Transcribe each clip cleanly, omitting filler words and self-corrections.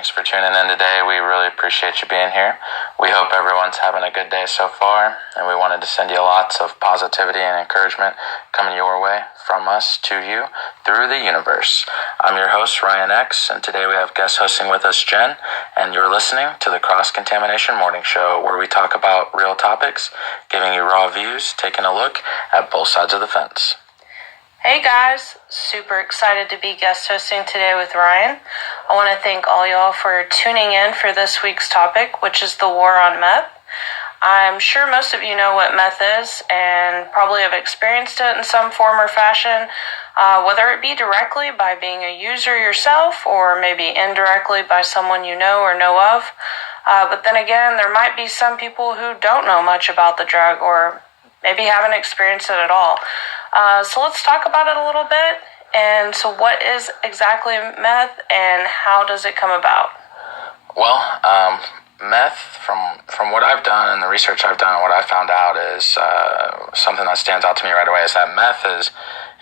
Thanks for tuning in today. We really appreciate you being here. We hope everyone's having a good day so far, and we wanted to send you lots of positivity and encouragement coming your way from us to you through the universe. I'm your host, Ryan X, and today we have guest hosting with us, Jen, and you're listening to the Contamination Morning Show, where we talk about real topics, giving you raw views, taking a look at both sides of the fence. Hey guys, super excited to be guest hosting today with Ryan. I want to thank all y'all for tuning in for this week's topic, which is the war on meth. I'm sure most of you know what meth is and probably have experienced it in some form or fashion, whether it be directly by being a user yourself or maybe indirectly by someone you know or know of. But then again, there might be some people who don't know much about the drug or maybe haven't experienced it at all. So let's talk about it a little bit. And so what is exactly meth and how does it come about? Well, meth, from what I've done and the research I've done and what I found out is something that stands out to me right away is that meth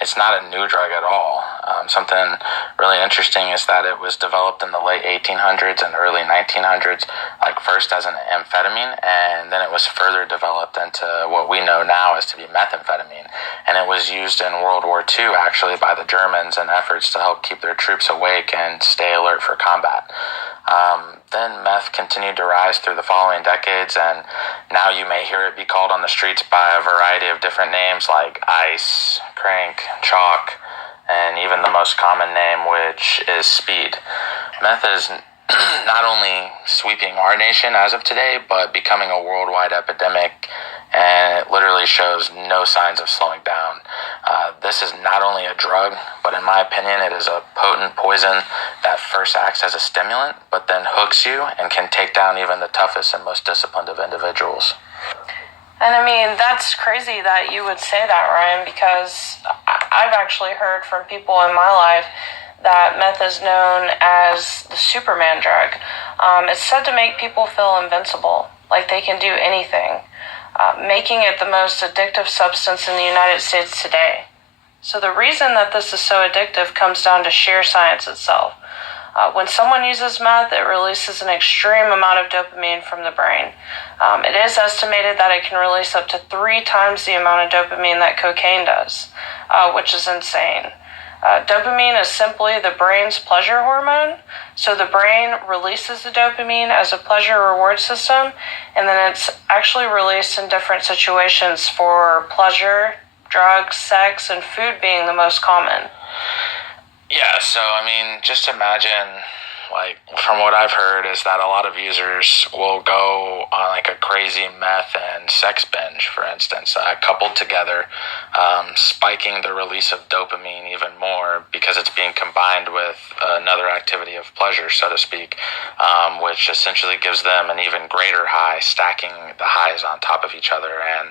it's not a new drug at all. Something really interesting is that it was developed in the late 1800s and early 1900s, like first as an amphetamine, and then it was further developed into what we know now as to be methamphetamine. And it was used in World War II, actually, by the Germans in efforts to help keep their troops awake and stay alert for combat. Then meth continued to rise through the following decades, and now you may hear it be called on the streets by a variety of different names like ice, crank, chalk, and even the most common name, which is speed. Meth is not only sweeping our nation as of today, but becoming a worldwide epidemic, and it literally shows no signs of slowing down. This is not only a drug, but in my opinion, it is a potent poison that first acts as a stimulant, but then hooks you and can take down even the toughest and most disciplined of individuals. And I mean, that's crazy that you would say that, Ryan, because I've actually heard from people in my life that meth is known as the Superman drug. It's said to make people feel invincible, like they can do anything, making it the most addictive substance in the United States today. So the reason that this is so addictive comes down to sheer science itself. When someone uses meth, it releases an extreme amount of dopamine from the brain. It is estimated that it can release up to 3 times the amount of dopamine that cocaine does, which is insane. Dopamine is simply the brain's pleasure hormone, so the brain releases the dopamine as a pleasure reward system, and then it's actually released in different situations for pleasure, drugs, sex, and food being the most common. Yeah, so I mean, just imagine, like, from what I've heard is that a lot of users will go on like a crazy meth and sex binge, for instance, coupled together, spiking the release of dopamine even more because it's being combined with another activity of pleasure, so to speak, which essentially gives them an even greater high, stacking the highs on top of each other. And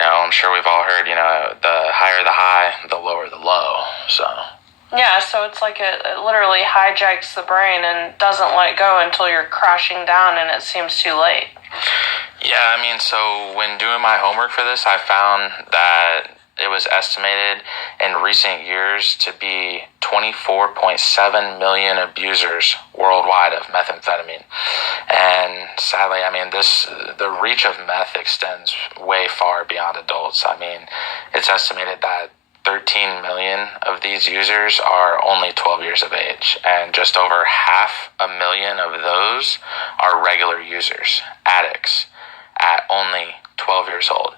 I'm sure we've all heard, the higher the high, the lower the low, so... Yeah, so it's like it literally hijacks the brain and doesn't let go until you're crashing down and it seems too late. Yeah, I mean, so when doing my homework for this, I found that it was estimated in recent years to be 24.7 million abusers worldwide of methamphetamine. And sadly, I mean, the reach of meth extends way far beyond adults. I mean, it's estimated that 13 million of these users are only 12 years of age, and just over 500,000 of those are regular users, addicts, at only 12 years old.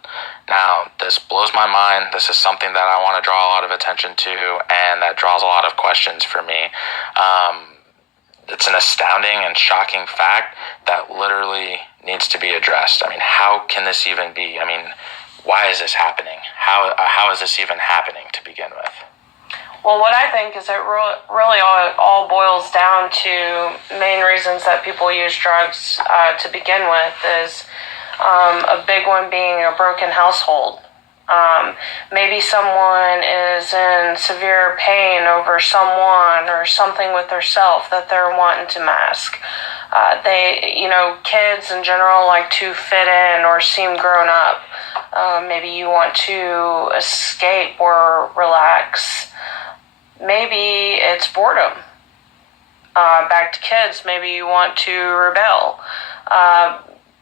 Now, this blows my mind. This is something that I want to draw a lot of attention to, and that draws a lot of questions for me. It's an astounding and shocking fact that literally needs to be addressed. I mean, how can this even be? I mean, why is this happening? How is this even happening to begin with? Well, what I think is it really all boils down to main reasons that people use drugs to begin with is a big one being a broken household. Maybe someone is in severe pain over someone or something with theirself that they're wanting to mask. Kids in general like to fit in or seem grown up. Maybe you want to escape or relax. Maybe it's boredom. back to kids, maybe you want to rebel.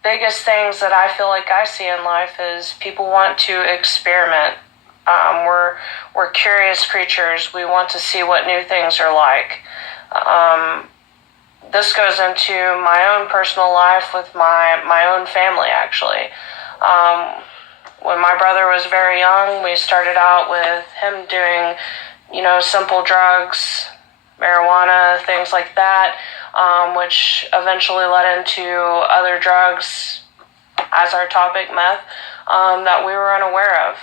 Biggest things that I feel like I see in life is people want to experiment. We're curious creatures. We want to see what new things are like. This goes into my own personal life with my own family, actually. When my brother was very young, we started out with him doing, simple drugs, marijuana, things like that, which eventually led into other drugs, as our topic, meth, that we were unaware of.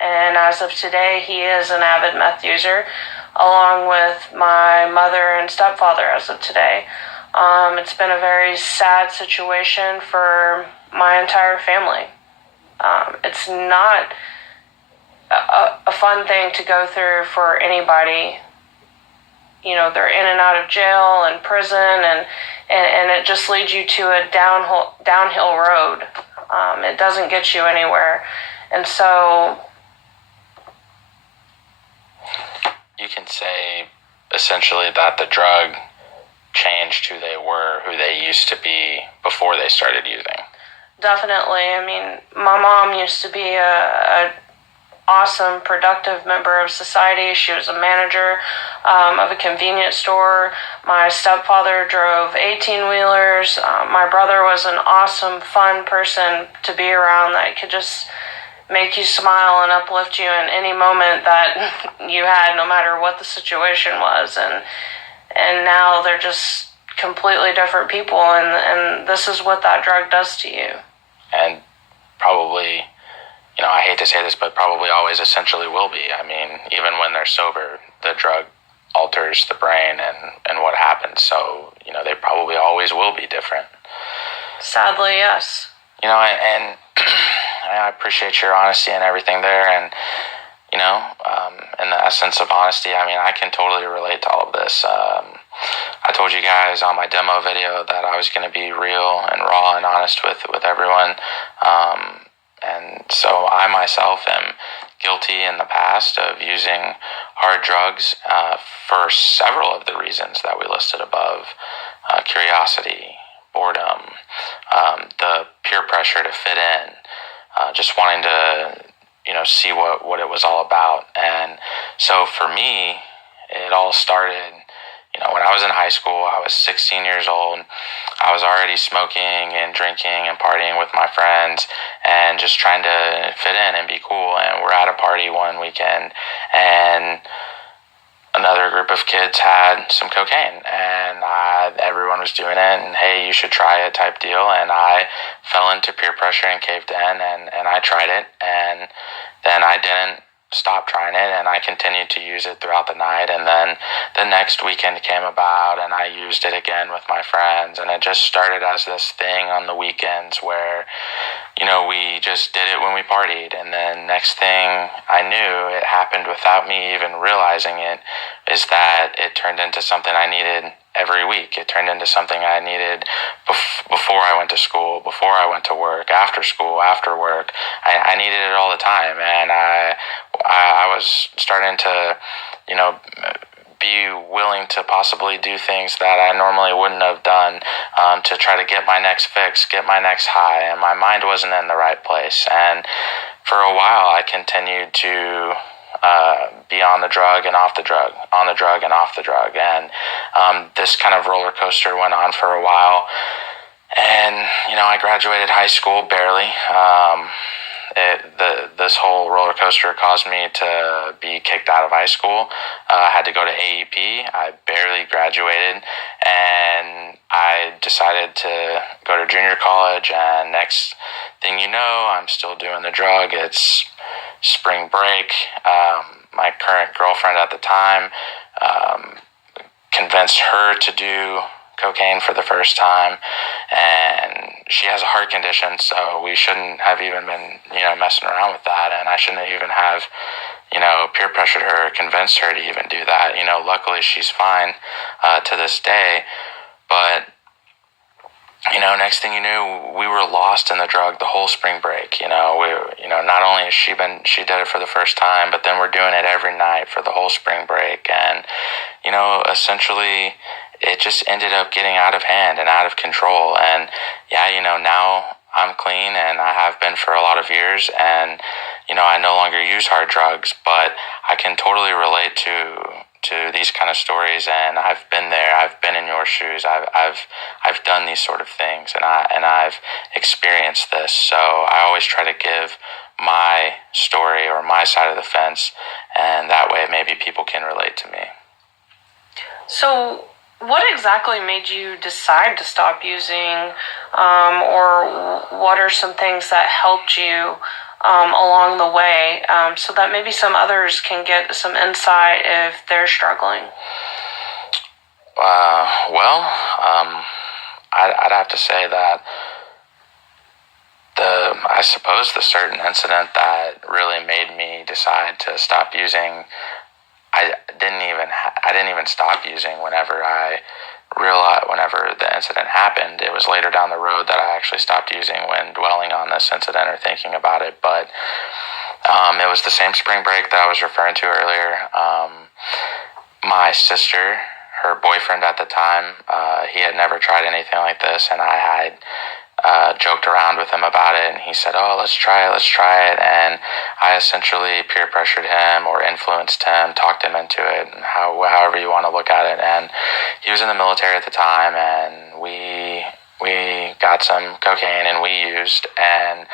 And as of today, he is an avid meth user, along with my mother and stepfather as of today. It's been a very sad situation for my entire family. It's not a fun thing to go through for anybody. They're in and out of jail and prison, and it just leads you to a downhill road. It doesn't get you anywhere. And so you can say essentially that the drug changed who they were, who they used to be before they started using. Definitely. I mean, my mom used to be a awesome, productive member of society. She was a manager of a convenience store. My stepfather drove 18-wheelers. My brother was an awesome, fun person to be around that could just make you smile and uplift you in any moment that you had, no matter what the situation was. And now they're just completely different people, and this is what that drug does to you. And probably, I hate to say this, but probably always essentially will be. I mean, even when they're sober, the drug alters the brain and what happens. So, they probably always will be different. Sadly, yes. And I appreciate your honesty and everything there. And, in the essence of honesty, I mean, I can totally relate to all of this. I told you guys on my demo video that I was going to be real and raw and honest with everyone. And so I myself am guilty in the past of using hard drugs for several of the reasons that we listed above. Curiosity, boredom, the peer pressure to fit in, just wanting to, see what it was all about. And so for me, it all started, when I was in high school. I was 16 years old. I was already smoking and drinking and partying with my friends and just trying to fit in and be cool. And we're at a party one weekend, and another group of kids had some cocaine, and everyone was doing it, and hey, you should try it type deal. And I fell into peer pressure and caved in, and I tried it, and then I didn't stop trying it, and I continued to use it throughout the night. And then the next weekend came about, and I used it again with my friends, and it just started as this thing on the weekends where, we just did it when we partied. And then next thing I knew, it happened without me even realizing it, is that it turned into something I needed every week. It turned into something I needed before I went to school, before I went to work, after school, after work. I needed it all the time, and I was starting to, be willing to possibly do things that I normally wouldn't have done to try to get my next fix, get my next high, and my mind wasn't in the right place. And for a while, I continued to be on the drug and off the drug, on the drug and off the drug. And this kind of roller coaster went on for a while. And, I graduated high school barely. This whole roller coaster caused me to be kicked out of high school. I had to go to AEP. I barely graduated, and I decided to go to junior college. And next thing you know, I'm still doing the drug. It's spring break. My current girlfriend at the time convinced her to do cocaine for the first time, and she has a heart condition, so we shouldn't have even been, messing around with that, and I shouldn't even have, peer pressured her, convinced her to even do that. Luckily she's fine to this day, but next thing you knew, we were lost in the drug the whole spring break. Not only has she did it for the first time, but then we're doing it every night for the whole spring break. And, essentially it just ended up getting out of hand and out of control. And yeah, now I'm clean, and I have been for a lot of years, and I no longer use hard drugs, but I can totally relate to these kind of stories, and I've been there. I've been in your shoes. I've done these sort of things, and I've experienced this. So I always try to give my story or my side of the fence, and that way maybe people can relate to me. So what exactly made you decide to stop using, or what are some things that helped you along the way, so that maybe some others can get some insight if they're struggling? I'd have to say that I suppose the certain incident that really made me decide to stop using, I didn't even stop using whenever I realized, whenever the incident happened. It was later down the road that I actually stopped using when dwelling on this incident or thinking about it. But it was the same spring break that I was referring to earlier. My sister, her boyfriend at the time, he had never tried anything like this, and I had joked around with him about it, and he said, "Oh, let's try it," and I essentially peer pressured him or influenced him, talked him into it, however you want to look at it. And he was in the military at the time, and we got some cocaine and we used, and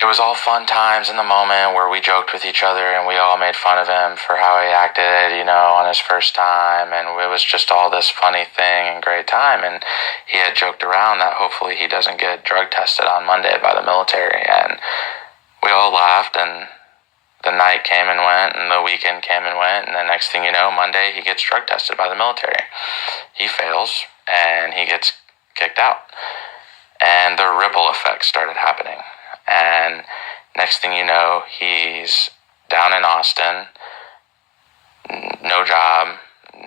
it was all fun times in the moment where we joked with each other and we all made fun of him for how he acted, on his first time. And it was just all this funny thing and great time. And he had joked around that hopefully he doesn't get drug tested on Monday by the military. And we all laughed, and the night came and went, and the weekend came and went. And the next thing you know, Monday he gets drug tested by the military. He fails and he gets kicked out. And the ripple effect started happening. And next thing you know, he's down in Austin, no job,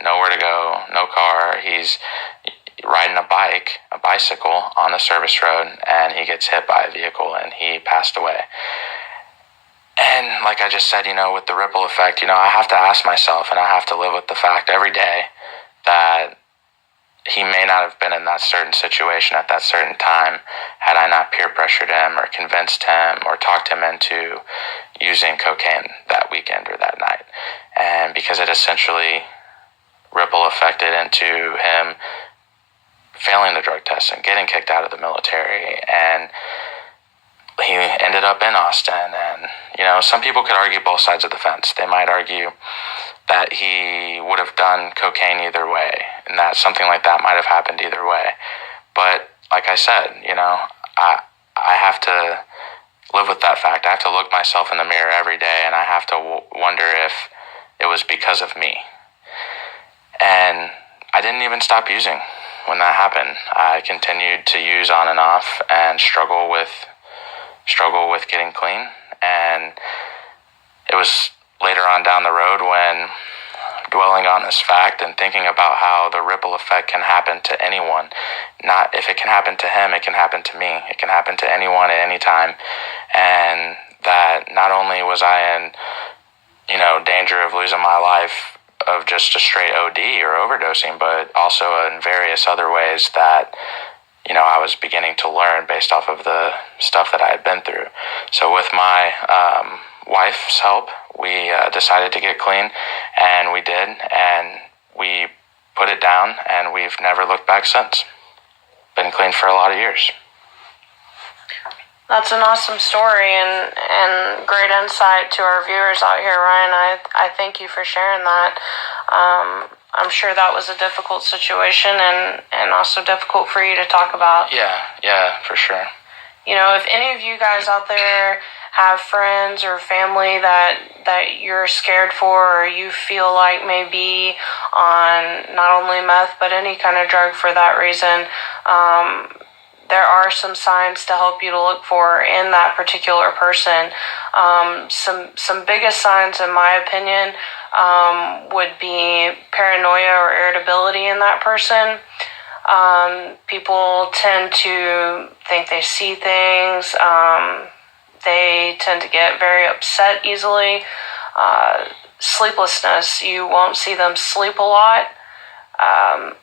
nowhere to go, no car. He's riding a bicycle on the service road, and he gets hit by a vehicle and he passed away. And like I just said, with the ripple effect, I have to ask myself, and I have to live with the fact every day that he may not have been in that certain situation at that certain time had I not peer pressured him or convinced him or talked him into using cocaine that weekend or that night. And because it essentially ripple affected into him failing the drug test and getting kicked out of the military, and he ended up in Austin. And some people could argue both sides of the fence. They might argue that he would have done cocaine either way, and that something like that might have happened either way. But like I said, I have to live with that fact. I have to look myself in the mirror every day, and I have to wonder if it was because of me. And I didn't even stop using when that happened. I continued to use on and off and struggle with getting clean. And it was later on down the road when, dwelling on this fact and thinking about how the ripple effect can happen to anyone. Not if it can happen to him, it can happen to me. It can happen to anyone at any time. And that not only was I in, danger of losing my life of just a straight OD or overdosing, but also in various other ways that, I was beginning to learn based off of the stuff that I had been through. So with my wife's help, we decided to get clean, and we did, and we put it down, and we've never looked back since. Been clean for a lot of years. That's an awesome story and great insight to our viewers out here, Ryan. I thank you for sharing that. I'm sure that was a difficult situation and also difficult for you to talk about. Yeah, for sure. If any of you guys out there have friends or family that you're scared for, or you feel like may be on not only meth but any kind of drug for that reason, there are some signs to help you to look for in that particular person. Some biggest signs, in my opinion, would be paranoia or irritability in that person. People tend to think they see things. They tend to get very upset easily. Sleeplessness, you won't see them sleep a lot.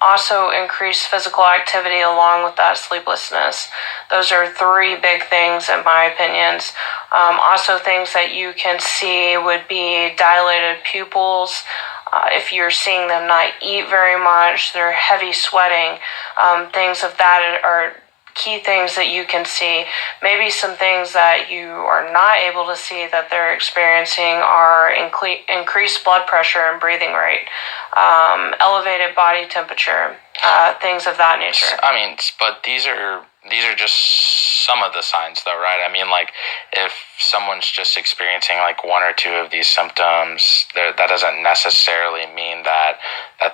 Also, increased physical activity along with that sleeplessness. Those are three big things, in my opinions. Also, things that you can see would be dilated pupils. If you're seeing them not eat very much, they're heavy sweating, things of that are key things that you can see. Maybe some things that you are not able to see that they're experiencing are increased blood pressure and breathing rate, elevated body temperature, things of that nature. I mean, but these are just some of the signs, though, right? I mean, like, if someone's just experiencing like one or two of these symptoms, that doesn't necessarily mean that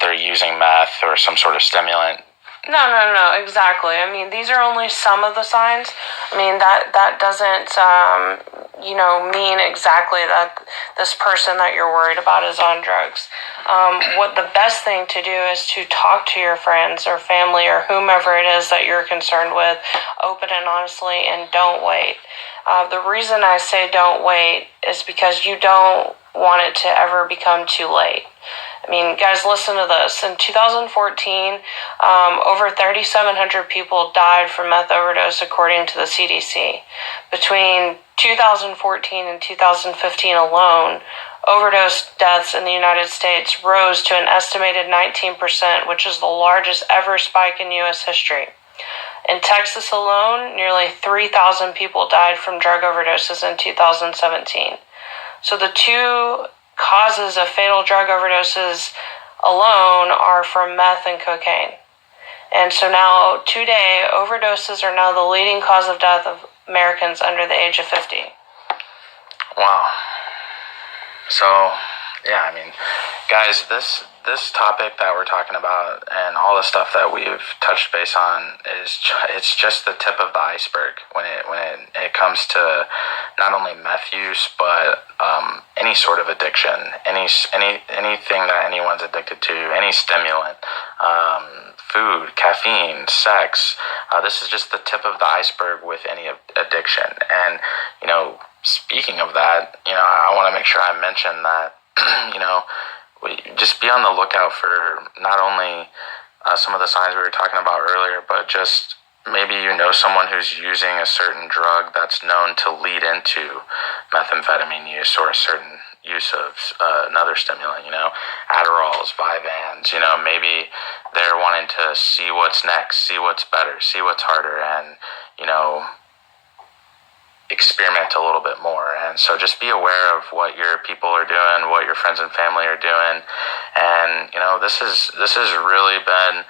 they're using meth or some sort of stimulant. No, exactly. I mean, these are only some of the signs. I mean, that doesn't, mean exactly that this person that you're worried about is on drugs. What the best thing to do is to talk to your friends or family or whomever it is that you're concerned with, open and honestly, and don't wait. The reason I say don't wait is because you don't want it to ever become too late. I mean, guys, listen to this. In 2014, over 3,700 people died from meth overdose, according to the CDC. Between 2014 and 2015 alone, overdose deaths in the United States rose to an estimated 19%, which is the largest ever spike in U.S. history. In Texas alone, nearly 3,000 people died from drug overdoses in 2017. So the two causes of fatal drug overdoses alone are from meth and cocaine. And so now, today, overdoses are now the leading cause of death of Americans under the age of 50. Wow. So, yeah, I mean, guys, this topic that we're talking about and all the stuff that we've touched base on it's just the tip of the iceberg when it comes to not only meth use but any sort of addiction, anything that anyone's addicted to, any stimulant, food, caffeine, sex. This is just the tip of the iceberg with any addiction. And speaking of that, I want to make sure I mention that just be on the lookout for not only some of the signs we were talking about earlier, but just maybe someone who's using a certain drug that's known to lead into methamphetamine use or a certain use of another stimulant, Adderalls, Vyvanse, maybe they're wanting to see what's next, see what's better, see what's harder, and, experiment a little bit more. And so just be aware of what your people are doing, what your friends and family are doing. And this has really been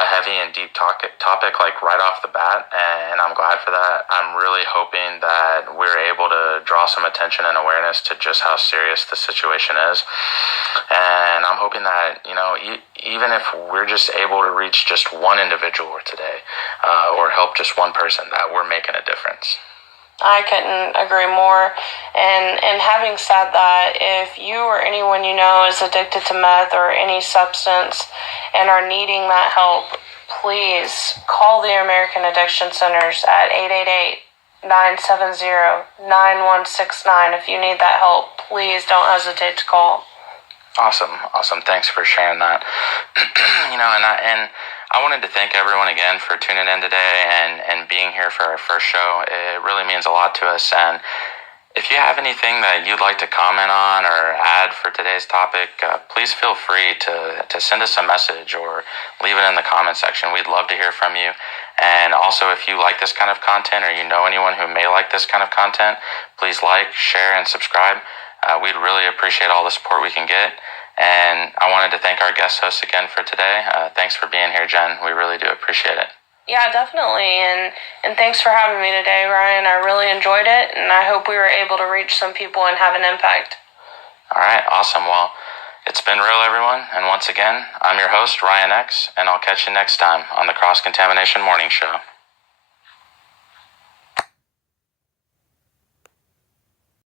a heavy and deep topic like right off the bat, and I'm glad for that. I'm really hoping that we're able to draw some attention and awareness to just how serious the situation is. And I'm hoping that even if we're just able to reach just one individual today, or help just one person, that we're making a difference. I couldn't agree more. And having said that, if you or anyone you know is addicted to meth or any substance and are needing that help, please call the American Addiction Centers at 888-970-9169. If you need that help, please don't hesitate to call. Awesome. Thanks for sharing that. And I wanted to thank everyone again for tuning in today and being here for our first show. It really means a lot to us. And if you have anything that you'd like to comment on or add for today's topic, please feel free to send us a message or leave it in the comment section. We'd love to hear from you. And also, if you like this kind of content or you know anyone who may like this kind of content, please like, share, and subscribe. We'd really appreciate all the support we can get. And I wanted to thank our guest host again for today. Thanks for being here, Jen. We really do appreciate it. Yeah, definitely. And thanks for having me today, Ryan. I really enjoyed it, and I hope we were able to reach some people and have an impact. All right, awesome. Well, it's been real, everyone. And once again, I'm your host, Ryan X, and I'll catch you next time on the Cross Contamination Morning Show.